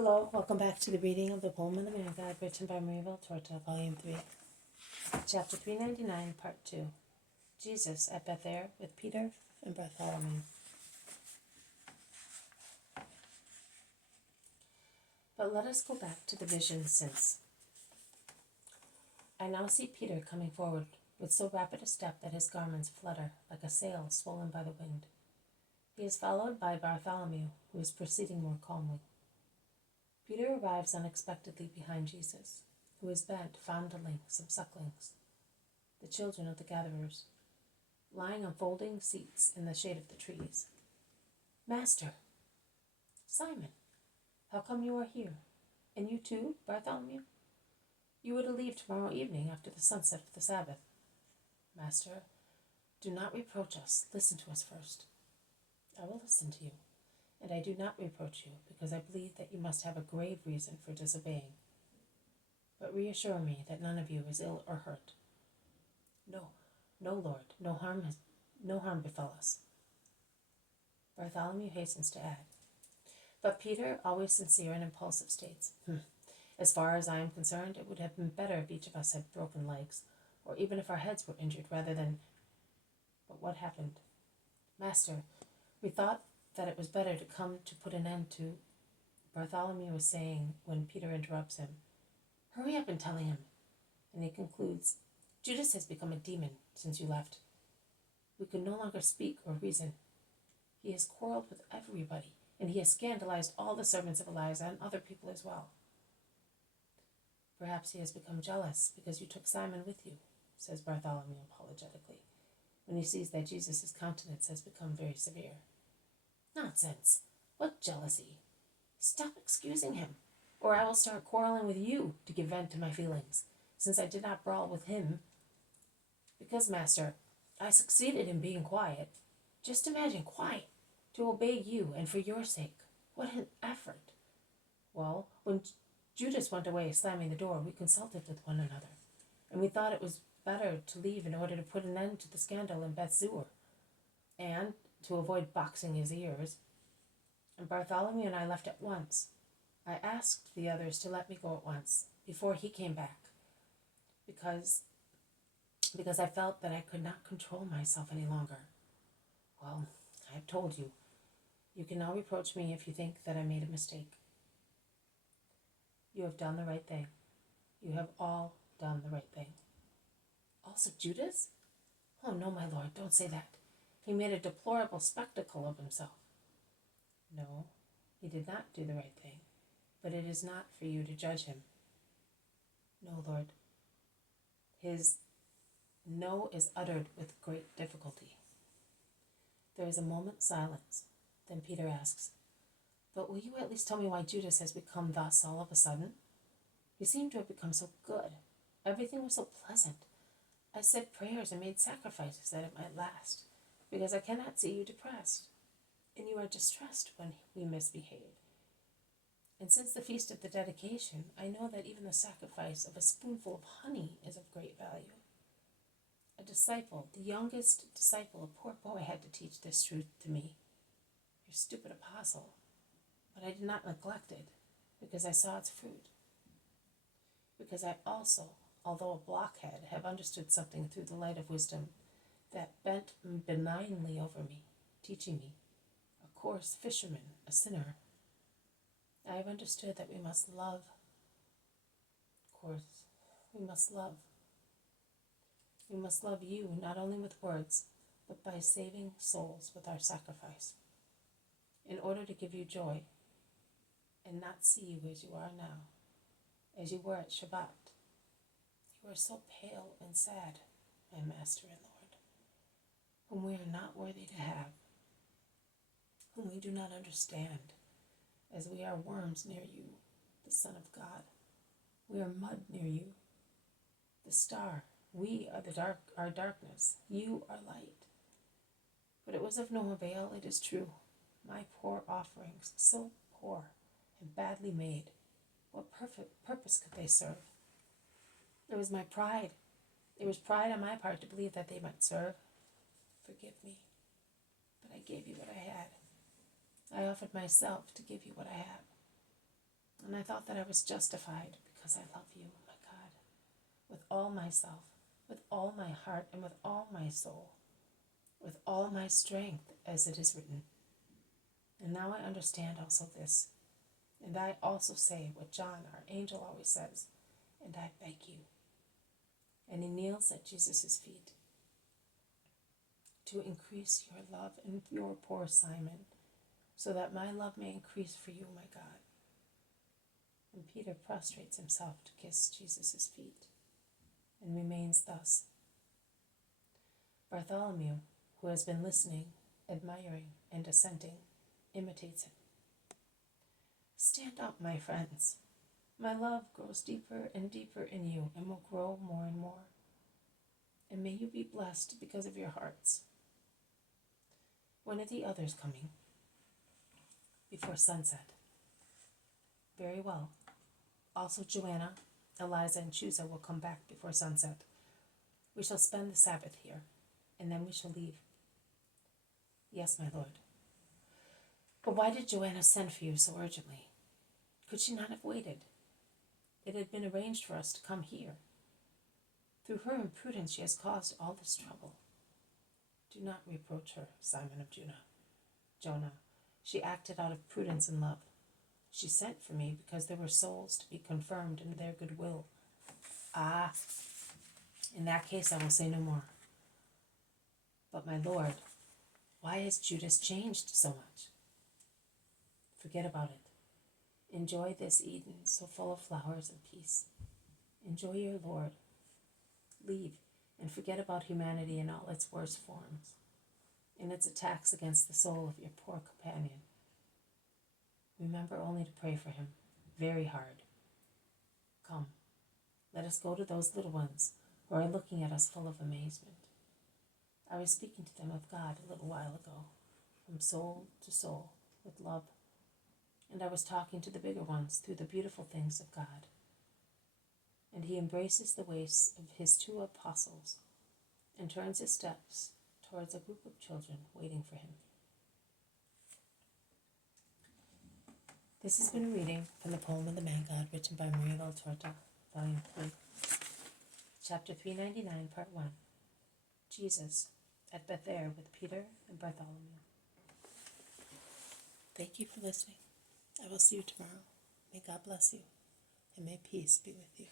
Hello, welcome back to the reading of the poem of the Man God, written by Maria Torta, Volume 3, Chapter 399, Part 2. Jesus at Bether with Peter and Bartholomew. But let us go back to the vision since. I now see Peter coming forward with so rapid a step that his garments flutter like a sail swollen by the wind. He is followed by Bartholomew, who is proceeding more calmly. Peter arrives unexpectedly behind Jesus, who is bent fondling some sucklings, the children of the gatherers, lying on folding seats in the shade of the trees. Master! Simon, how come you are here? And you too, Bartholomew? You were to leave tomorrow evening after the sunset of the Sabbath. Master, do not reproach us. Listen to us first. I will listen to you, and I do not reproach you, because I believe that you must have a grave reason for disobeying. But reassure me that none of you is ill or hurt. No, Lord, no harm befell us. Bartholomew hastens to add. But Peter, always sincere and impulsive, states, As far as I am concerned, it would have been better if each of us had broken legs, or even if our heads were injured, rather than... But what happened? Master, we thought that it was better to come to put an end to... Bartholomew was saying when Peter interrupts him, Hurry up and tell him. And he concludes, Judas has become a demon since you left. We could no longer speak or reason. He has quarreled with everybody, and he has scandalized all the servants of Eliza and other people as well. Perhaps he has become jealous because you took Simon with you, says Bartholomew apologetically, when he sees that Jesus' countenance has become very severe. Nonsense! What jealousy? Stop excusing him, or I will start quarreling with you to give vent to my feelings, since I did not brawl with him. Because, Master, I succeeded in being quiet. Just imagine quiet, to obey you and for your sake. What an effort! Well, when Judas went away slamming the door, we consulted with one another, and we thought it was better to leave in order to put an end to the scandal in Bether, and to avoid boxing his ears. And Bartholomew and I left at once. I asked the others to let me go at once, before he came back, because I felt that I could not control myself any longer. Well, I have told you. You can now reproach me if you think that I made a mistake. You have done the right thing. You have all done the right thing. Also Judas? Oh, no, my lord, don't say that. He made a deplorable spectacle of himself. No, he did not do the right thing, but it is not for you to judge him. No, Lord. His no is uttered with great difficulty. There is a moment's silence. Then Peter asks, But will you at least tell me why Judas has become thus all of a sudden? You seem to have become so good. Everything was so pleasant. I said prayers and made sacrifices that it might last, because I cannot see you depressed, and you are distressed when we misbehave. And since the feast of the dedication, I know that even the sacrifice of a spoonful of honey is of great value. A disciple, the youngest disciple, a poor boy, had to teach this truth to me. Your stupid apostle. But I did not neglect it, because I saw its fruit. Because I also, although a blockhead, have understood something through the light of wisdom that bent benignly over me, teaching me, a coarse fisherman, a sinner. I have understood that we must love. Of course, we must love. We must love you not only with words, but by saving souls with our sacrifice, in order to give you joy, and not see you as you are now, as you were at Shabbat. You are so pale and sad, my Master and Lord, whom we are not worthy to have, whom we do not understand, as we are worms near you, the Son of God. We are mud near you, the star. We are our darkness. You are light. But it was of no avail, it is true. My poor offerings, so poor and badly made, what purpose could they serve? It was my pride. It was pride on my part to believe that they might serve. Forgive me, but I gave you what I had. I offered myself to give you what I have. I thought that I was justified because I love you, my God, with all myself, with all my heart, and with all my soul, with all my strength, as it is written. And now I understand also this, and I also say what John, our angel, always says, and I beg you. And he kneels at Jesus' feet to increase your love and your poor Simon, so that my love may increase for you, my God. And Peter prostrates himself to kiss Jesus' feet and remains thus. Bartholomew, who has been listening, admiring, and assenting, imitates him. Stand up, my friends. My love grows deeper and deeper in you and will grow more and more. And may you be blessed because of your hearts. When are the others coming? Before sunset. Very well. Also Joanna, Eliza, and Chusa will come back before sunset. We shall spend the Sabbath here, and then we shall leave. Yes, my lord. But why did Joanna send for you so urgently? Could she not have waited? It had been arranged for us to come here. Through her imprudence she has caused all this trouble. Do not reproach her, Simon of Jonah. She acted out of prudence and love. She sent for me because there were souls to be confirmed in their good will. Ah, in that case I will say no more. But my lord, why has Judas changed so much? Forget about it. Enjoy this Eden so full of flowers and peace. Enjoy your Lord. Leave and forget about humanity in all its worst forms, in its attacks against the soul of your poor companion. Remember only to pray for him, very hard. Come, let us go to those little ones who are looking at us full of amazement. I was speaking to them of God a little while ago, from soul to soul, with love. And I was talking to the bigger ones through the beautiful things of God. And he embraces the waist of his 2 apostles and turns his steps towards a group of children waiting for him. This has been a reading from the poem of the Man God, written by Maria Valtorta, Volume 3, Chapter 399, Part 1. Jesus at Bether with Peter and Bartholomew. Thank you for listening. I will see you tomorrow. May God bless you, and may peace be with you.